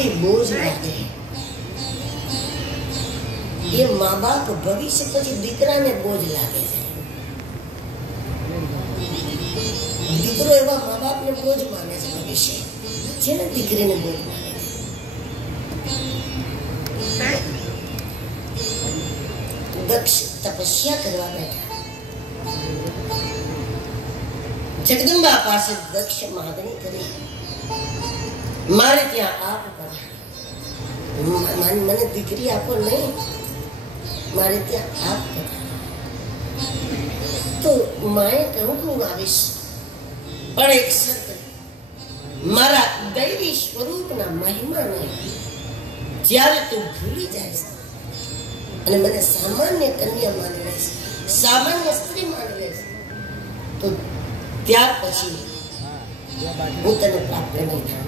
स्त्री बोझ लागे। ये माँ बाप भविष्य पछी दीकराने बोझ लागे छे। दीकरो एवा माँ बाप ने बोझ माने छे भविष्य, जेने दीकरीने बोझ माने छे। दक्ष तपस्या करवा बैठा। जगदंबा पासे दक्ष मागणी करी, मारे त्या आप पधारो, मने दीकरी आपो नहीं, मारे त्या आप पधारो। तो माए कहूं कि हूँ आवीश, पण एक शर्त, मारा दैवी स्वरूपना महिमा ने ज्यारे तू भूली जाएस અને મને સામાન્ય કન્યા માની લેશ, સામાન્ય સ્ત્રી માની લેશ, તો ત્યાર પછી હું તને પ્રાપ્ત નહીં થાઉં।